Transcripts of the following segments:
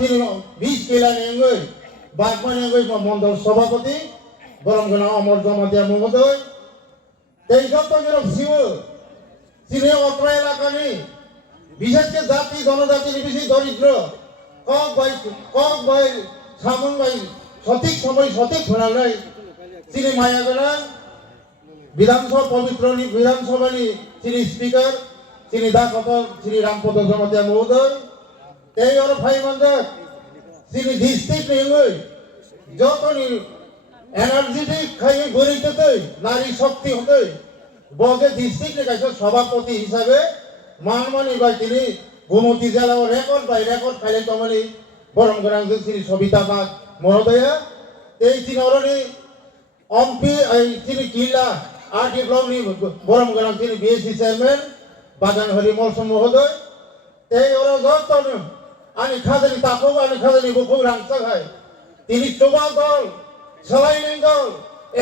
তিনি 20 কেলা নেঙ্গই বাগমানি নেঙ্গই মন্ডল সভাপতি বরমগনা অমর জমাতিয়া মহোদয় এই সপ্তাহের শিব তিনি অত্র এলাকানি বিশেষ করে জাতি জনজাতি বেশি দরিদ্র কক ভাই সামন ভাই সঠিক সময় সঠিক ফোনালাই তিনি মায়াগনা বিধানসভা পবিত্র বিধানসভানি তিনি স্পিকার তিনি দা কত শ্রী রামপদ জমাতিয়া মহোদয় এই ওর ভাই মন্দির তিনি ডিস্ট্রিক্ট নেই যতনি এনার্জেটিক খাই গরিতে নারী শক্তি হতে বগে ডিস্ট্রিক্ট কাছে সভাপতি হিসাবে মানমানি ভাই তিনি গোমতী জেলা রেকর্ড বাই রেকর্ড খাইলে তমানি বরমগনা শ্রী সবিতা বাগ মহোদয়া এই তিনি অরণি অম্পি তিনি কিলা আরটি ব্লকনি বরমগনা তিনি বিএসসি চেয়ারম্যান বাগান হরি মলসম মহোদয় এই ওরা যতন আনি খাজানি তাকো আনি খাজানি বুকু রাংসা খায় তিনি চোবা দল সলাইনি দল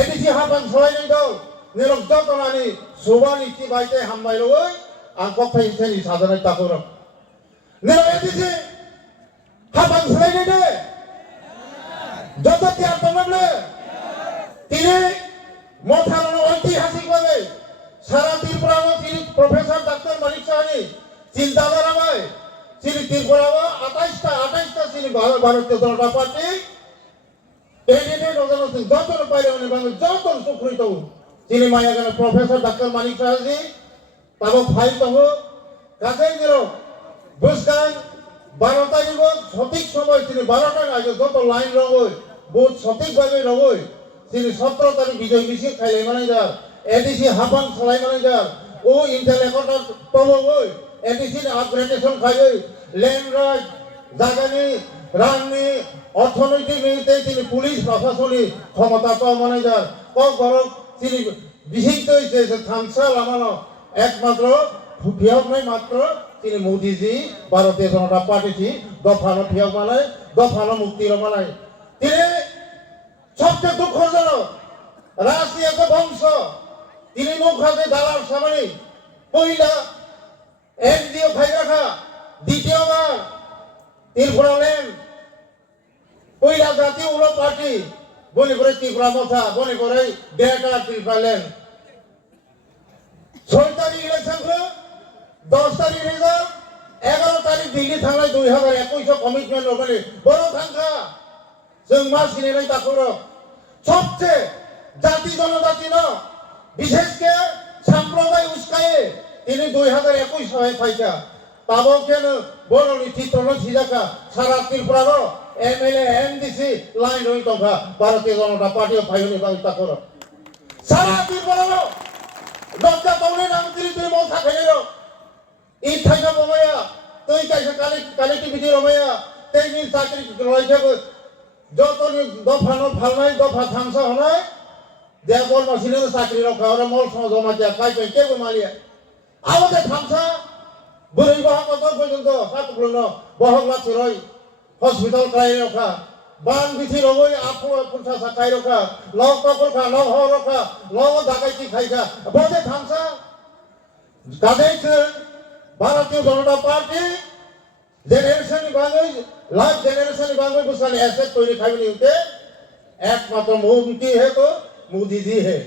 এডিসি হাবান সলাইনি দল নিরক যতন আনি সোবানি কি বাইতে হামবাই লই আর কফাই সেনি সাজানাই তাকো রক নিরক এডিসি হাবান সলাইনি দে যত তিয়ার তমাবলে তিনি মথানো ঐতিহাসিকভাবে সারা ত্রিপুরা তিনি প্রফেসর ডাক্তার মানিক সাহানি চিন্তাধারা ভাই তিনি ত্রিপুরা 28টা তিনি ভারতীয় জনতা পার্টি এডিটে যত পাইলে মানে বাংলা যত সুখ্রিত তিনি মায়াগানে প্রফেসর ডাক্তার মানিক সাহাজি তাবো ফাইল তহ কাজে গেল বুঝগান 12 তারিখ সঠিক সময় তিনি 12টা আগে যত লাইন রগই বহুত সঠিকভাবে রগই তিনি 17 তারিখ বিজয় মিছিল খাইলে মানে যার এডিসি হাবান সলাই মানে যার ও ইন্টেল রেকর্ডার তবগই এডিসি আপগ্রেডেশন খাইই ল্যান্ড রাইট জাগানি রাননি অর্থনৈতিক নীতিতে তিনি পুলিশ প্রশাসনিক ক্ষমতা তো মানে যার কক ঘরক তিনি বিহিত হয়েছে থামসাল আমার একমাত্র ফিয়ক নাই মাত্র তিনি মোদিজি ভারতীয় জনতা পার্টি দফানো ফিয়ক মানায় দফানো মুক্তির মানায় তিনি সবচেয়ে দুঃখজনক রাজনীতি বংশ তিনি মুখাতে দালাল সামনে পহিলা এনডিও খাই রাখা দ্বিতীয়বার ত্রিপুরা ল্যান্ড পহিলা জাতীয় উলো পার্টি বলি করে ত্রিপুরা মথা বলি করে ডেটা ত্রিপুরা ল্যান্ড 6 তারিখ ইলেকশন 10 তারিখ রেজাল্ট 11 তারিখ দিল্লি থানায় 2021 কমিটমেন্ট ওখানে বড় সংখ্যা जों मा सिनायनाय दाखौरो सबसे জাতি জনজাতি ন বিশেষকে সম্প্রদায় উস্কায়ে তিনি 2021 হয় ফাইকা তাবো কেন বড় চিত্রণ সিজাকা সারা ত্রিপুরার এমএলএ এমডিসি লাইন হই তখা ভারতীয় জনতা পার্টি ফাইনি বাই তাকর সারা ত্রিপুরার দক্কা তৌনে নাম তিনি মথা খাইলো এই থাকা বমায়া তুই কাইসা কালেক্টিভিটি রমায়া তেইনি চাকরি লইছে যত দফানো ফালনাই দফা থামসা হনাই দেবল মাসিনে চাকরি রক্ষা ওরা মল সমাজ জমাতিয়া খাই পাই কে মারিয়া আমাদের থামসা বুড়ি বাহা কত পর্যন্ত সাতগুলো বহগলা ছিরই হসপিটাল কাই রক্ষা বান বিথি রগই আপু পুরসা সাকাই রক্ষা লগ ককল খা লগ হ রক্ষা লগ ডাকাইতি খাইখা বদে থামসা কাদেইছে ভারতীয় জনতা পার্টি জেনারেশন বাঙাই লাস্ট জেনারেশন बांग्ला बुसाले ऐसे तोरी खाई नहीं होते एकमात्र मुमकी है तो मोदी जी है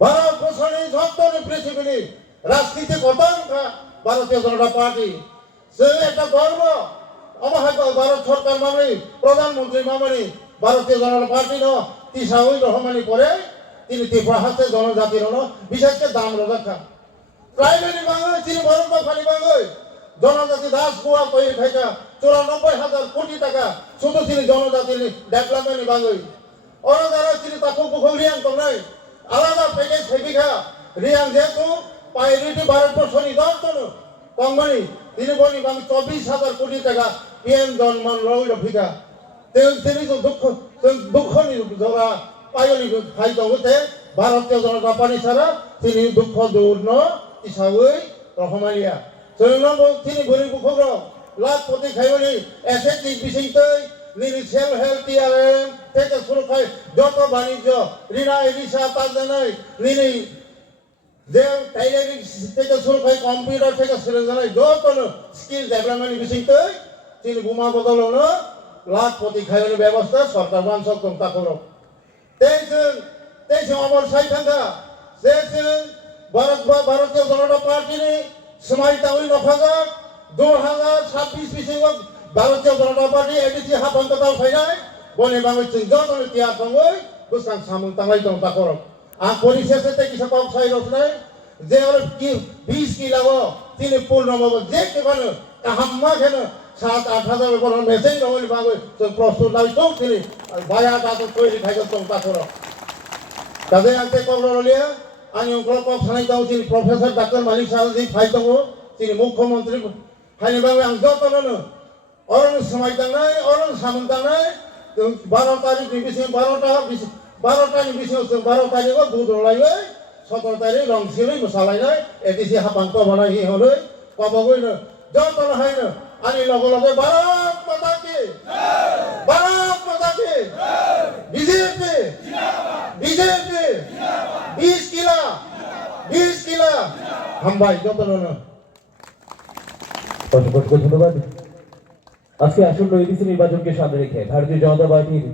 भारत पोषणी सबतने पृथ्वी राजनीति कतन का भारतीय जनता पार्टी से एक गर्व अमाहाय भारत सरकार मामले प्रधानमंत्री मामले भारतीय जनता पार्टी न तिसाउई रहमानी परे তিনি ত্রিপুরা হাতে জনজাতির বিশেষ করে দাম রক্ষা প্রাইমারি বাংলা তিনি বরং খালি বাংলায় জনজাতি দাস গোয়া তৈরি খাইকা 94,000 কোটি টাকা শুধু তিনি জনজাতির ডেভেলপমেন্ট বাঙালি ওরা যারা তিনি তাকে রিয়াং নাই আলাদা প্যাকেজ হেবিখা রিয়াং যেহেতু প্রায়োরিটি ভারতবর্ষনি দর্শন কোম্পানি তিনি বলি বাংলা 24,000 কোটি টাকা পিএম জনমান রইল ফিকা তিনি তো দুঃখনি যারা পাইলি খাইতে হতে ভারতীয় জনতা পার্টি ছাড়া তিনি দুঃখ দূর্ণ হিসাবে রহমানিয়া তিনি গরিব বুখর লাখ প্রতি খাইবনি এসে বিশিংতই নিনি সেল হেলথ টিআরএম থেকে শুরু খাই যত বাণিজ্য রিনা এলিসা তাজনাই নিনি যে টাইলারিং থেকে শুরু খাই কম্পিউটার থেকে শুরু জানাই যত স্কিল ডেভেলপমেন্ট বিশিংতই তিনি বোমা বদলানো লাখ প্রতি খাইনের ব্যবস্থা সরকার বাঞ্ছক তা করো তেইশ অমর সাই থাকা যে ভারতীয় জনতা পার্টিনি সময় তাউল নফাজাক 2026 বিসিং ভারতীয় জনতা পার্টি এডিসি হাফান্ততাও ফাইনাই বনে বাংলাদেশ যত তিয়া সঙ্গই বুসাং সামুন তাঙ্গাই দং তা করো আর পরিশেষে তে কিছু কক সাই রসনাই যে আর কি 20 কি লাগো তিনি পূর্ণভাবে যে কেবল হাম্মা কেন 7-8 হাজার মেসেজ রহল বাংলা প্রস্তুত নাই তো তিনি ভায়া দাঁত তৈরি খাইতো দং তা করো তাদের আনতে কবরলিয়া আমি অঙ্কলক সানাই দাও তিনি প্রফেসর ডাক্তার মালিক সাহেব জি ফাইতো তিনি মুখ্যমন্ত্রী ফাইনে বাংলা আং যতনো অরণ সময় দাঙ্গাই অরণ সামন দাঙ্গাই 12 তারিখ নিবিসে 12টা নিবিসে 12 তারিখ দুধ রলাইবে 17 তারিখ রংসিলই মশালাইনাই এডিসি হাপান্ত বানাই হি হলে কবগই না যতন হাইনা আনি লগে লগে ভারত মাতা কি বিজেপি বিজেপি 20 কিলা हम भाई যতন না ধন্যবাদ। আজকে আসন্ন এডিসি নির্বাচনকে সামনে রেখে ভারতীয় জনতা পার্টির